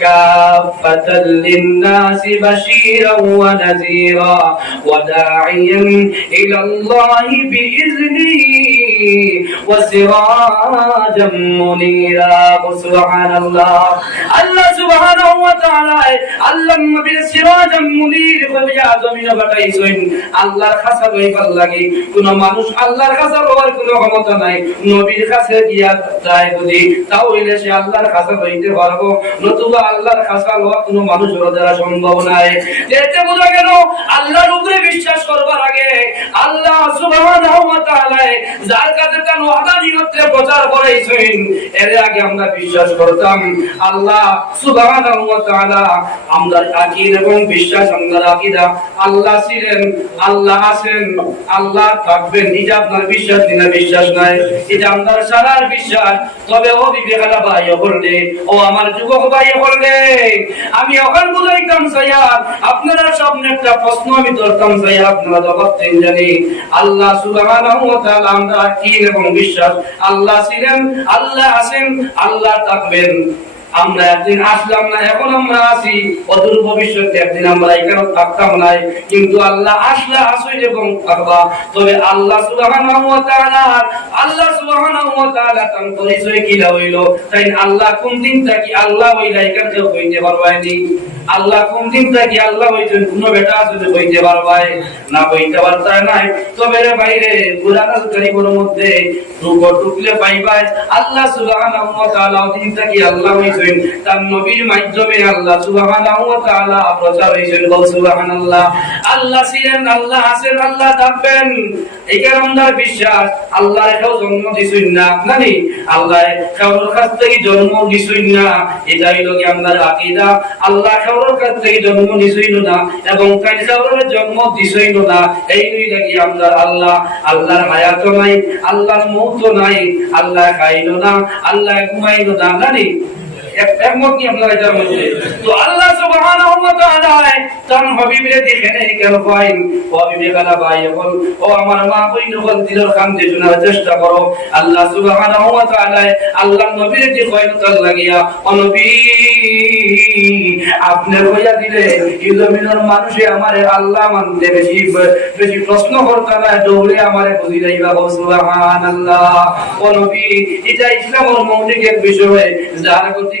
كافة للناس بشيرا ونذيرا وداعيا إلى الله بإذنه وسراجا منيرا سبحان الله الله سبحانه وتعالى আল্লাহ নবীর সিরাজাম মুনির হইয়া জমিনে পাঠাইছেন আল্লাহর কাছে হইবার লাগি কোন মানুষ আল্লাহর কাছে হওয়ার কোনো ক্ষমতা নাই নবীর কাছে গিয়া যায় যদি তাও হইলে সে আল্লাহর কাছে হইতে পারবো নতুবা আল্লাহর কাছে কোনো দ্বারা সম্ভব নাই। আল্লাহর উপরে বিশ্বাস করবার আগে আল্লাহ সুবহানাহু ওয়া তাআলা যার কাছে তার ওয়াদানিয়তে প্রচার এর আগে আমরা বিশ্বাস করতাম, আল্লাহ সুবহানাহু ওয়া তাআলা আকীদ এবং বিশ্বাস আকীদা আল্লাহ ছিলেন, আল্লাহ আছেন, আল্লাহ থাকবেন আপনার বিশ্বাস দিনা বিশ্বাস নাই। এটা সারার বিশ্বাস, তবে ও বিবেকালা ভাই হলে ও আমার যুবক ভাই হলে আমি ওখান বুঝাইতাম সাইয়ার আপনারা স্বপ্নে একটা প্রশ্ন আমি ধরতাম সাইয়ার আপনারা জবাব দেন জানি। আল্লাহ সুবহানাহু ওয়া তাআলা আমরা কি এবং বিশ্বাস। আল্লাহ ছিলেন, আল্লাহ আছেন, আল্লাহ থাকবেন। আমরা একদিন আসলাম না, এখন আমরা অদূর ভবিষ্যতে একদিন আমরা এখানে থাকতাম নাই কিন্তু আল্লাহ আসলে আসই এবং থাকবা। তবে আল্লাহ আল্লাহ তার পরিচয় হইল? তাই আল্লাহ কোন দিন থাকি আল্লাহ হইতে আল্লাহ কোন দিন থাকি আল্লাহ হইতেন বেটা হইতে না হইতে পারতা নাই তবে রে বাইরে মধ্যে টুকলে আল্লাহ দিন থাকি আল্লাহ হইছেন তার নবীর মাধ্যমে আল্লাহ সুবহানাহু ওয়া তাআলা প্রচার হইছেন। বল সুবহানাল্লাহ। আল্লাহ ছিলেন, আল্লাহ আছেন, আল্লাহ থাকবেন। এখানে আমাদের বিশ্বাস আল্লাহ কেউ জন্ম দিছুন না। নানি আল্লাহ কারোর কাছ থেকে জন্ম দিছুন না। এটাই লোকে আমাদের আকীদা। আল্লাহ কারোর কাছ থেকে জন্ম দিছুন না এবং কারোর জন্ম দিছুন না। এই দুই লাগি আমরা আল্লাহ। আল্লাহর হায়াত নাই, আল্লাহর মৌত নাই আল্লাহ খাইলো না আল্লাহ ঘুমাইলো না। নানি একমত কি আপনারা এটার মধ্যে তো আল্লাহ সুবহানাহু ওয়া তাআলা তার হাবিবরে দেখেন কেন কইন হাবিবে গালা ভাই বল ও আমার আল্লাহ আল্লাহ দিলে মানুষে আমারে আল্লাহ মানতে বেশি বেশি প্রশ্ন করতে না দৌড়ে আমারে বুঝি যাইবা সুবহানাল্লাহ। ও নবী, এটা ইসলামের মৌলিক এক বিষয় যার গতি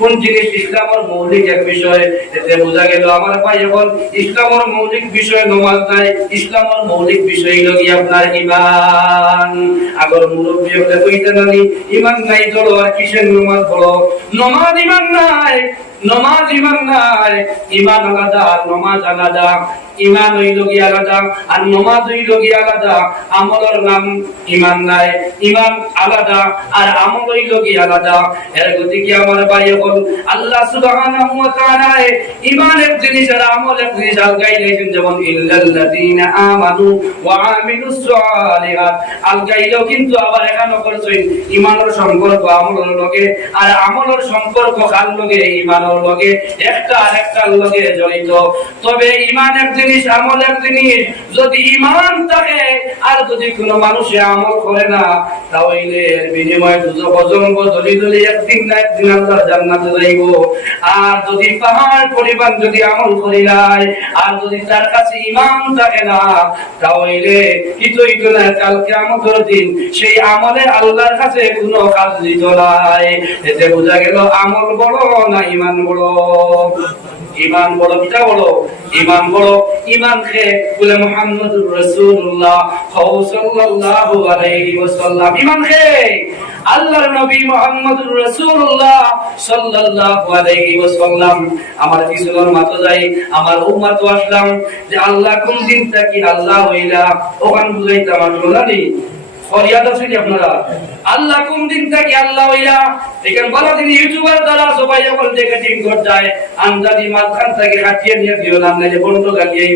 কোন জিনিস ইসলামের মৌলিক এক বিষয়, এতে বোঝা গেল আমার ভাই এখন ইসলামের মৌলিক বিষয় নমাজ নাই, ইসলামের মৌলিক বিষয় হলো আপনার ইমান আগর মুরব্বী হলে কইতে নানি ইমান নাই, চলো আর কিসের নমাজ পড়ো নমাজ ইমান নাই নমাজ ইমান নাই, ইমান আলাদা আর নমাজ আলাদা, ইমান হইল গিয়ে আলাদা, আর নমাজ হইল গিয়ে আলাদা, আমলের নাম ইমান নাই, ইমান আলাদা, আর আমল হইল গিয়ে আলাদা। এর গতি কি আমার ভাই এখন আল্লাহ সুবহানাহু ওয়া ইমান জিনিস আর আমল এক জিনিস আলগাই দিয়েছেন, যেমন ইল্লাল্লাযীনা আমানু ওয়া আমিলুস সালিহাত। আলগাইলেও কিন্তু আবার এখানে করছেন, ইমানের সম্পর্ক আমলের লগে, আর আমলের সম্পর্ক কার লগে? লগে, একটা আরেকটার লগে জড়িত। তবে জিনিস আমল জিনিস, যদি ইমান থাকে, আর যদি কোনো মানুষে আমল করে না, তাহলে এর বিনিময়ে একদিন না একদিন জান্নাতে যাইব। আর যদি পাহাড় পরিমাণ যদি আমল করি নাই, আর যদি তার কাছে ইমান থাকে না, তাহলে তো না কালকে আমতের দিন সেই আমলে আল্লাহর কাছে কোনো কাজ দিত নাই। এতে বোঝা গেল, আমল বড় না ইমান ইমান ইমান ইমান খে বলে? আলাইহি ওয়াসাল্লাম। ইমান খে আল্লাহর নবী সাল্লাল্লাহু আলাইহি ওয়াসাল্লাম। আমার পিছনের মাতো যাই, আমার উম্মত আসলাম যে আল্লাহ কোন দিন থাকি আল্লাহ হইলা? ওখান বুঝাইতে আমার ফরিয়াদ আছেন আপনারা। আল্লাহ কোন দিন থেকে আল্লাহ হইয়া এখানে বলা দিন ইউটিউবার দ্বারা সবাই যখন দেখে টিম যায় আন্দাজি মাঝখান থেকে কাটিয়ে নিয়ে দিও না যে বন্ধ গালিয়ে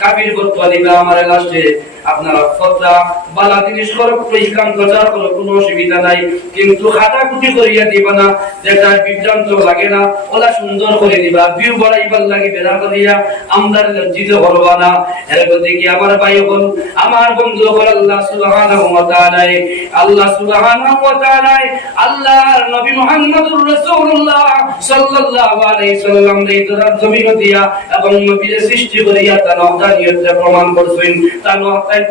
কাবির করতে দিবা আমার লাস্টে আপনারা কথা বালা জিনিস করো ইসলাম প্রচার করো, কোনো অসুবিধা নাই। কিন্তু খাটা কুটি করিয়া দিবা না, যেটা বিভ্রান্ত লাগে না, ওলা সুন্দর করে দিবা। ভিউ বাড়াইবার লাগে বেড়া করিয়া আমরা লজ্জিত করবা না। এর কি আমার ভাই হল আমার বন্ধু হল আল্লাহ সুবহানাহু ওয়া তাআলা আল্লাহ নবী মুহাম্মদুর রাসূলুল্লাহ সাল্লাল্লাহু আলাইহি সাল্লাম এই জমিন দিয়া এবং নবীর সৃষ্টি করিয়া তার নহদানিয়তটা প্রমাণ করছেন। তার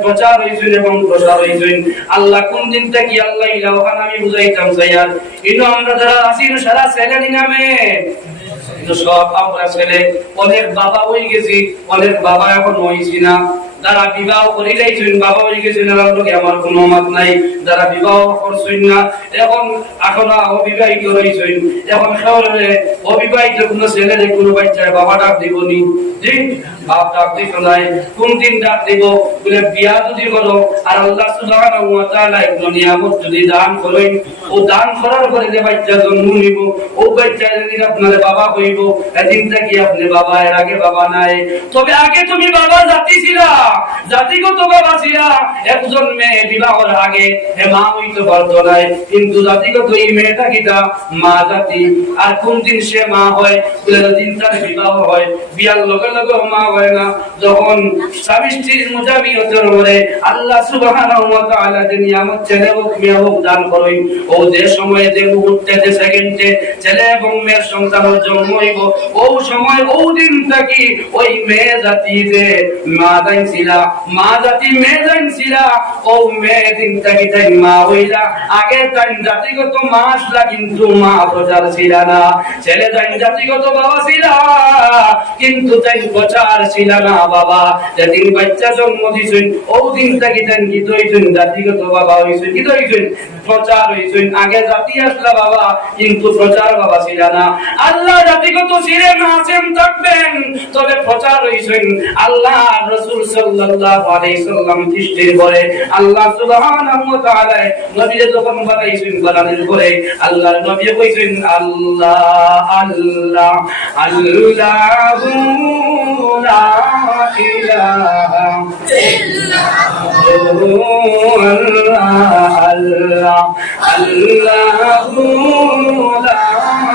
প্রচার হইছেন এবং প্রসার হইছেন। আল্লাহ কোন থেকে আল্লাহ ইলাহান আমি বুঝাইতাম সাইয়ার ইনো আমরা যারা আছি সারা ছেলে নামে। সব আমরা ছেলে। অনেক বাবা হয়ে গেছি, অনেক বাবা এখন হইছি না। যারা বিবাহ করিলেইছেন বাবা হয়ে গেছেন এরা লোকে আমার কোনো মত নাই। যারা বিবাহ করছেন না, এখন এখন অবিবাহিত রয়েছেন এখন শহরে অবিবাহিত কোনো ছেলে কোনো বাচ্চায় বাবা ডাক দিবনি। জি বাপ ডাক দিব নাই, কোন দিন ডাক দিব? বলে বিয়া যদি করো আর আল্লাহ সুবহানাহু ওয়া তাআলা একজন নিয়ামত যদি দান করেন, ও দান করার পরে যে বাচ্চা জন্ম নিব, ও বাচ্চা যদি আপনার বাবা হইব, এদিন থেকে আপনি বাবা, এর আগে বাবা নাই। তবে আগে তুমি বাবা জাতি ছিলা। জাতিগত ছিলা একজন মেয়ে বিবাহের আগে মা হইতে পারতো নাই কিন্তু জাতিগত এই মেয়েটা কিটা মা জাতি। আর কোন দিন সে মা হয়? দিন তার বিবাহ হয়? বিয়ার লগে লগে মা হয় না। যখন স্বামী স্ত্রীর মুজাবি হতে আল্লাহ ছেলে হোক, মেয়ে হোক দান ও যে সময়ে, যে মুহূর্তে, যে সেকেন্ডে ছেলে এবং মেয়ের জন্ম হইব, ও সময়, ও দিন থাকি ওই মেয়ে জাতি যে মা দাইন ছিলা, মা জাতি মেয়ে দাইন ছিলা ও মেয়ে দিন থাকি তাই মা হইলা। আগে তাই জাতিগত মা আসলা কিন্তু মা প্রচার ছিল না। ছেলে তাই জাতিগত বাবা ছিলা, কিন্তু তাই প্রচার ছিল না বাবা। যেদিন বাচ্চা জন্ম দিছেন ও দিন থাকি তাই কি হইছেন জাতিগত বাবা হইছেন, কি হইছেন প্রচার হইছেন। আগে জাতি আসলা বাবা, কিন্তু প্রচার বাবা ছিল না। আল্লাহ জাতিগত ছিলেন আছেন থাকবেন, তবে প্রচার হইছেন। আল্লাহ রাসূল সাল্লাল্লাহু আলাইহি সাল্লাম দৃষ্টির পরে আল্লাহ সুবহানাহু ওয়া তাআলা নবীকে যখন বানাইছেন বানানোর পরে আল্লাহর নবী কইছেন, আল্লাহ আল্লাহ, আল্লাহু লা ইলাহা ইল্লাল্লাহ, আল্লাহ, আল্লাহু লা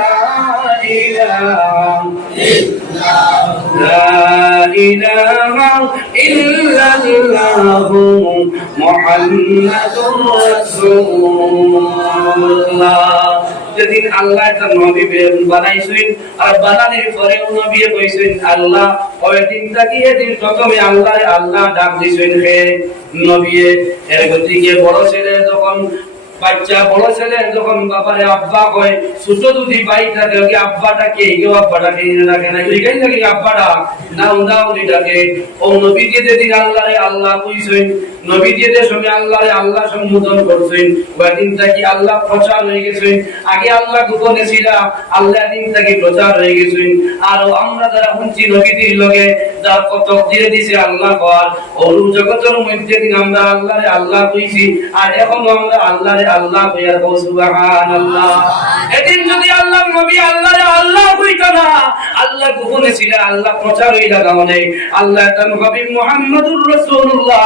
মোহাম্মদ যেদিন আল্লাহ একটা নবী বানাইছেন আর বানানোর পরে নবী কইছেন আল্লাহ, ওই দিনটা কি এদিন প্রথমে আল্লাহ আল্লাহ ডাক দিছেন হে নবী? এর গতিকে বড় ছেলে তখন বাচ্চা বড় ছেলে, যখন বাবারে আব্বা কয়, ছোট যদি বাই থাকে ওকে আব্বাটা কে? কেউ আব্বাটা কে ডাকে না এখানে থাকে আব্বাটা? না উন্দা উনি ডাকে ও নবী দিয়ে দিন আল্লাহ আল্লাহ কইছেন নবী দিয়ে সঙ্গে আল্লাহ আল্লাহ সম্বোধন করছেন ওই থেকে আল্লাহ প্রচার হয়ে গেছেন আগে আল্লাহ গোপনে ছিল আল্লাহ দিন থেকে প্রচার হয়ে গেছেন আর আমরা যারা শুনছি নবীদের লগে যার কত দিয়ে দিছে আল্লাহ কর অরু জগতের মধ্যে দিন আমরা আল্লাহ আল্লাহ কইছি আর এখন আমরা আল্লাহ আল্লাহ কইয়ার কও সুবহানাল্লাহ। এদিন যদি আল্লাহ নবী আল্লাহ আল্লাহ কইতা না আল্লাহ গোপনে ছিল আল্লাহ প্রচার হইলা কারণে আল্লাহ তার নবী মুহাম্মদুর রাসূলুল্লাহ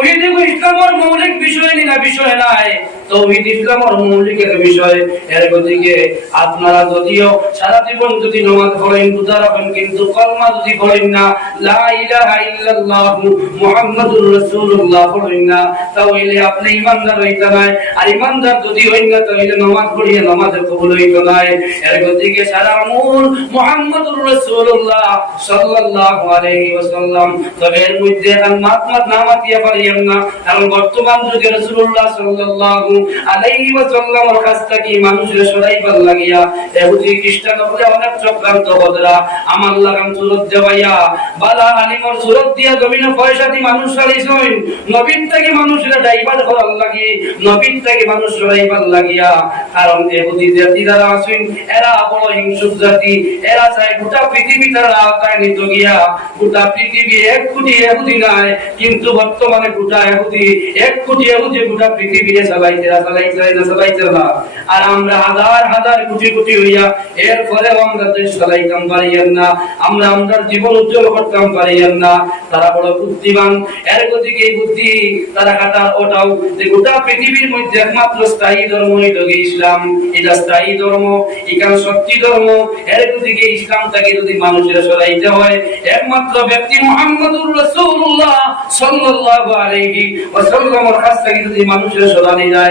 তৌহিদ ইসলামের মৌলিক বিষয় নিনা বিষয় নাই। তৌহিদ ইসলামের মৌলিকের বিষয়। এর গতিকে আপনারা যদিও সারা জীবন যদি পড়েন, রোজা রাখেন, কিন্তু কলমা যদি পড়েন না, লা ইলাহা ইল্লাল্লাহ মুহাম্মাদুর রাসূলুল্লাহ পড়েন না, তাহলে আপনি হইতে নাই। আর যদি হইন না, তাহলে নামাজ পড়িয়ে কবুল নাই। এর গতিকে সারা মূল মুহাম্মাদুর রাসূলুল্লাহ সাল্লাল্লাহু আলাইহি ওয়াসাল্লাম। তবে এর মধ্যে এখন মাত মাত নামাত দিয়া পারিয়েন না। কারণ বর্তমান যুগে রাসূলুল্লাহ সাল্লাল্লাহু আলাইহি ওয়াসাল্লামের হিংসুক জাতি। গোটা গোটা এক কোটি নাই, কিন্তু বর্তমানে গোটা এক কোটি এহুদি গোটা চালাইতে ইসলাম। এটা স্থায়ী ধর্ম সত্যি ধর্ম। এর ইসলামটাকে যদি মানুষের সরাইতে হয়, একমাত্র ব্যক্তি যদি মানুষের সরানি যায়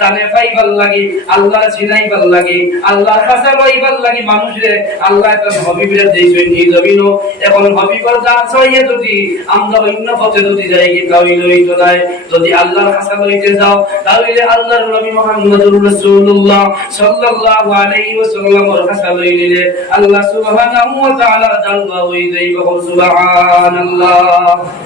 তানে পাইবার লাগি, আল্লাহ চিনাইবার লাগি, আল্লাহর কাছে লইবার লাগি। মানুষে আল্লাহ তার হবিবরে দিয়েছেন এই জমিন এখন হবিবর যা চাইয়ে যদি, আমরা অন্য পথে যদি যাই কি তাহলে লইতে নাই যদি আল্লাহর কাছে লইতে যাও, তাহলে আল্লাহর নবী মুহাম্মদুর রাসূলুল্লাহ সাল্লাল্লাহু আলাইহি ওয়াসাল্লামের কাছে লইলে আল্লাহ সুবহানাহু ওয়া তাআলা জালবা হই যাইব। সুবহানাল্লাহ।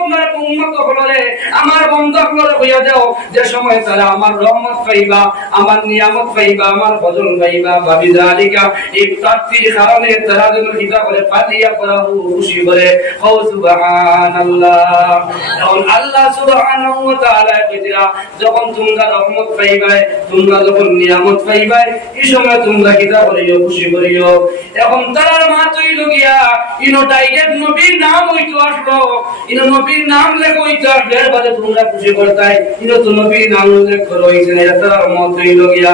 আপনার হলরে আমার হইয়া দেও যে সময় তারা আমার রহমত পাইবা, আমার নিয়ামত পাইবা, আমার পাইবা। ভাবি জালিকা এই কারণে তারা যেন করে ফালিয়া করাহু খুশি করে ও সুবহানাল্লাহ। এখন আল্লাহ যখন তোমরা রহমত পাইবা তোমরা যখন নিয়ামত পাইবা এই সময় তোমরা হিতা করিও খুশি করিও। এখন তারা মা তৈল গিয়া ইনো ডাইরেক্ট নবীর নাম হইতো আসলো ইনো নবীর নাম লেখো আসলো এর বাদে তোমরা খুশি করতাই কিন্তু নবীর নাম হইছে না এটা মত হইল গিয়া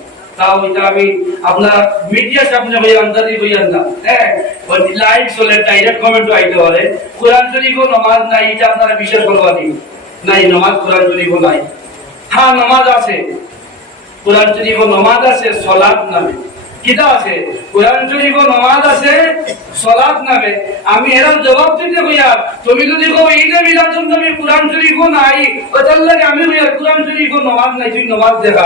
তাও এটা আমি আপনার মিডিয়া সামনে না। হ্যাঁ ডাইরেক্ট কমেন্ট আইতে পারে। শরীফ ও নাই, এটা আপনারা বিশ্বাস করবানি নাই, নমাজ কোরআন শরীফ নাই। হ্যাঁ নমাজ আছে। কোরআন শরীফ ও নমাজ আছে, সলাৎ নামে। কিতা আছে? কোরআন শরীফ ও নমাজ আছে, সলাৎ নামে। আমি এরকম জবাব দিতে হইয়া, তুমি যদি কো ঈদে মিলাদুন নবী কোরআন শরীফ ও নাই ওটার লাগে আমি হইয়া, কোরআন শরীফ ও নমাজ নাই, তুই নমাজ দেখা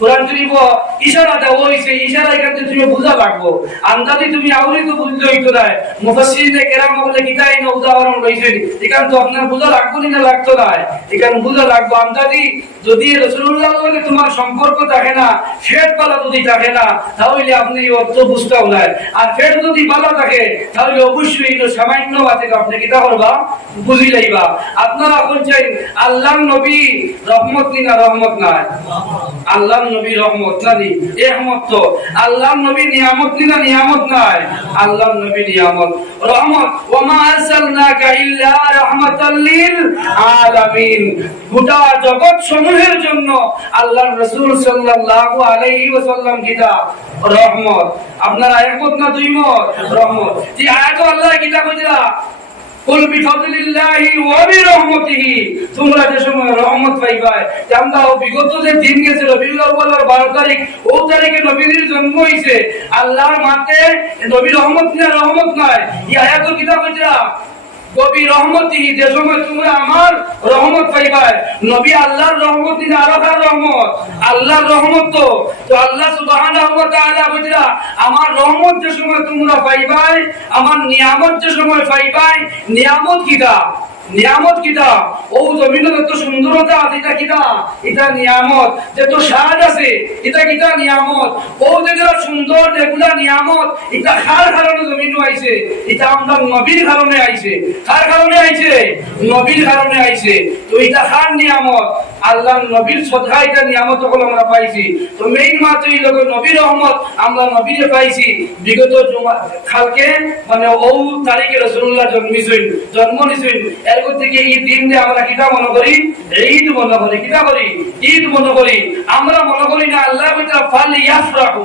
কোরআন শরীফ ইশারা ইশারা এখান তুমি বুঝা তুমি আউরি তো বুঝতে হইতো না কেরাম বলে উদাহরণ রয়েছে, এখান তো আপনার বুঝা না লাগতো না? এখান বুঝা লাগবো আন্দাজি যদি রাসূলুল্লাহ লগে তোমার সম্পর্ক থাকে না ফেট যদি থাকে না, তাহলে আপনি অর্থ বুঝতেও না আর ফেট যদি থাকে, তাহলে অবশ্যই সামান্য বাতে আপনি কিতা বুঝি লাইবা। আপনারা বলছেন আল্লাহ নবী রহমত নি রহমত নাই? আল্লাহ নবী রহমত তো। আল্লাহ নবী নিয়ামত নি নিয়ামত নাই। আল্লাহ নবী নিয়ামত। রহমত, ওমা আরসালনাকা ইল্লা রাহমাতাল লিল আলামিন। গোটা জগৎ সমূহের জন্য আল্লাহর রাসূল সাল্লাল্লাহু আলাইহি ওয়াসাল্লাম রহমত। আপনারা একমত না দুই মত? রহমত। যে আয়াত আল্লাহ কিতা কইরা কুল বিফাদলিল্লাহি ওয়া সময় রহমত পাইবা আমরা বিগত যে দিন গেছে, রবিউল আউয়ালের 12 তারিখ, ও তারিখে নবীর জন্ম হইছে। আল্লাহর মাতে নবী রহমত না রহমত নয় এই আয়াত কিতাব হইছে কবি রহমতি, যে সময় তোমরা আমার রহমত পাইবাই, নবী আল্লাহর রহমত দিন আরও কার রহমত। আল্লাহর রহমত তো তো আল্লাহ সুবহানাহু ওয়া তাআলা আমার রহমত যে সময় তোমরা পাইবাই, আমার নিয়ামত যে সময় পাইবাই, নিয়ামত কিটা? নিয়ামত কিটা? ও জমিনের এত সুন্দরতা আছে, এটা কিটা? এটা নিয়ামত। যে তো সার আছে, এটা কিটা নিয়ামত? ও যেগুলা সুন্দর যেগুলা নিয়ামত, এটা খার কারণে জমিন আইছে? এটা আমরা নবীর কারণে আইছে। কার কারণে আইছে? নবীর কারণে আইছে। তো এটা খার নিয়ামত? আল্লাহ নবীর সদকা এটা নিয়ামত হল আমরা পাইছি। তো মেইন মাত্র এই লোক নবীর রহমত, আমরা নবীরে পাইছি। বিগত খালকে মানে ও তারিখে রসুল্লাহ জন্মিছেন, জন্ম নিছেন। এরপর থেকে এই দিন দিয়ে আমরা কিটা মনে করি? ঈদ মনে করি কিটা করি? ঈদ মনে করি। আমরা মনে করি না আল্লাহ ফাল ইয়াস ইয়াফরাহু।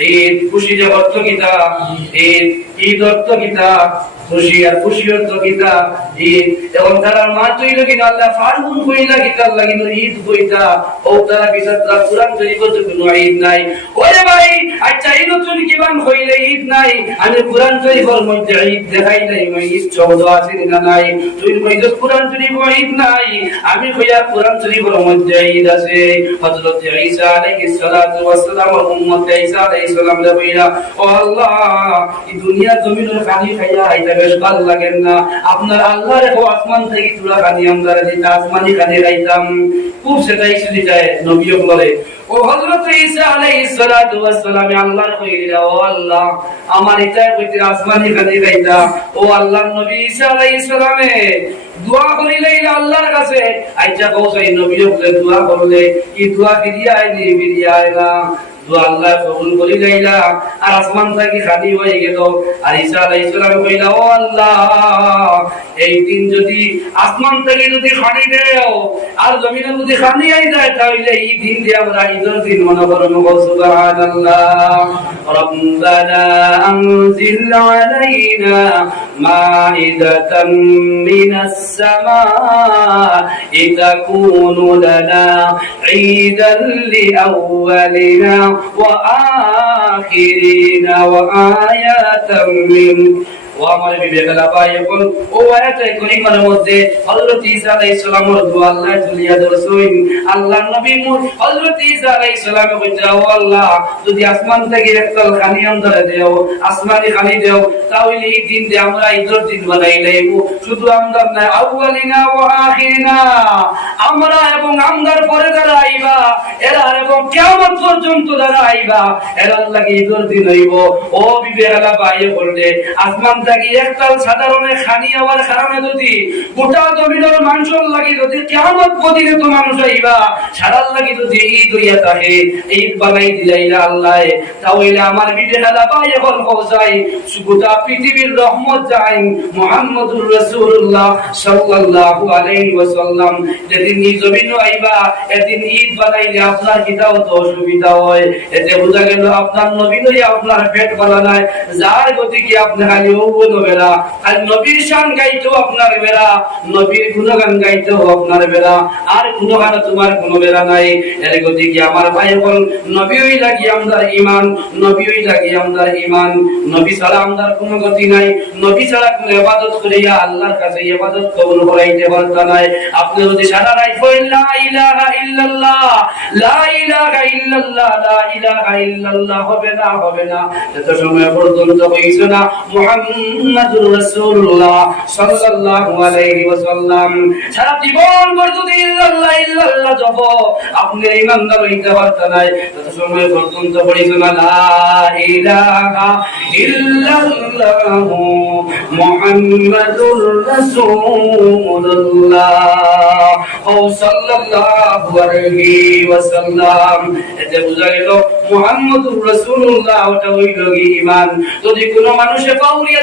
ঈদ খুশি যে অর্থ ঈদ ঈদ অর্থ খুশি আর খুশি অর্থ ঈদ। এবং তারা মা তৈল আল্লাহ ফারহুন কইলা ঈদ কইতা ও তারা তারা কুরআন শরীফ তো কোনো ঈদ নাই। ওরে ভাই আচ্ছা ঈদ ঈদ নাই? আমি কুরআন শরীফের মধ্যে ঈদ দেখাই নাই মই ঈদ শব্দ আছে না নাই? তুই কইছ কুরআন ঈদ নাই? আমি কইয়া কুরআন শরীফের মধ্যে ঈদ আছে। হযরত ঈসা আলাইহিস সালাতু ওয়াস সালাম ঈসা আলাইহিস কইলা ও আল্লাহ, এই না। আসমান বলে। ও আল্লাহ নবী দোয়া আল্লাহর কাছে কৌসাই নবীও বলে, দোয়া করলে কি দোয়া ফিরিয়ে আইনি ফিরিয়ে আইলা আল্লাহ কবুল করি যাইলা আর আসমান থেকে খালি হয়ে গেল। আর ঈসা আলাইহিস যদি আসমান থেকে যদি খালি দেও, আর জমিনে যদি খালি আই যায়, তাহলে এই দিন দিয়ে আমরা ঈদের দিন মনে করব, সুবহানাল্লাহ। রব্বানা আনজিল আলাইনা মাইদাতাম মিনাস সামা'i তাকুনু ওয়া আয়াতাম মিনক আমার বিবেকেরা ভাই ও মধ্যে। হযরত ঈসা আলাইহিস সালামের দোয়া আল্লাহ তুলিয়া নবী মুর হযরত ঈসা আলাইহিস সালামে কইতা ও আল্লাহ, যদি আসমান থেকে খানি আমরা দেও, আসমানি খানি দেও, তাহলে এই দিন আমরা দিন বানাই লাইব শুধু না আউয়ালিনা আখিরিনা। আমরা এবং আমরার পরে যারা আইবা, এরা এবং কিয়ামত পর্যন্ত যারা আইবা, এরা ঈদের দিন হইব ও বিবেকেরা ভাই বললে আসমান লাগি একটাল খানি কারণে যদি। গোটা জমিনের মানুষের লাগি কেমন প্রতিনিয়ত মানুষ আইবা লাগি হইয়া থাকে ঈদ বানাই আল্লাহ। তাহলে আমার হালা এখন পৌঁছাই। গোটা পৃথিবীর রহমত যাই মুহাম্মদুর রাসূলুল্লাহ সাল্লাল্লাহু আলাইহি ওয়াসাল্লাম। যেদিন এই জমিনে আইবা, এদিন ঈদ বানাইলে আপনার কিতাও তো অসুবিধা হয়। এতে বোঝা গেল আপনার নবী আপনার পেট বলা নাই, যার গতি কি আপনি খালি ও বলো বেলা। আর নবীর শান গাইতেও আপনার বেলা। নবীর গুণগান গাইতেও আপনার বেলা। আর কোনো তোমার কোনো বেলা নাই। এর গতি আমার ভাই বল নবী লাগি আমদার ইমান নবী লাগি আমদার ইমান নবী ছাড়া আমদার কোনো গতি নাই। নবী ছাড়া কোনো ইবাদত করিয়া আল্লাহর কাছে ইবাদত কবুল করাইতে পারতা নাই। আপনি যদি সারা রাত লা ইলাহা ইল্লাল্লাহ, লা ইলাহা ইল্লাল্লাহ, লা ইলাহা ইল্লাল্লাহ হবে না হবে না। এত সময় পর্যন্ত হইছে না। মুহাম্মাদুর রাসূলুল্লাহ সাল্লাল্লাহু আলাইহি ওয়াসাল্লাম। সারা জীবন যদি ইল্লাল্লাহ ইল্লাল্লাহ জপ। আপনি হইতে পারতেন না এত সময় পর্যন্ত লা ইলাহা মুহাম্মাদুর রাসূলুল্লাহ। ও সাল্লাল্লাহু আলাইহি ওয়াসাল্লাম। এতে বোঝা গেল, মুহাম্মদুর রাসূলুল্লাহ, ওটা হইল কি ঈমান। যদি কোন মানুষে কাউরিয়া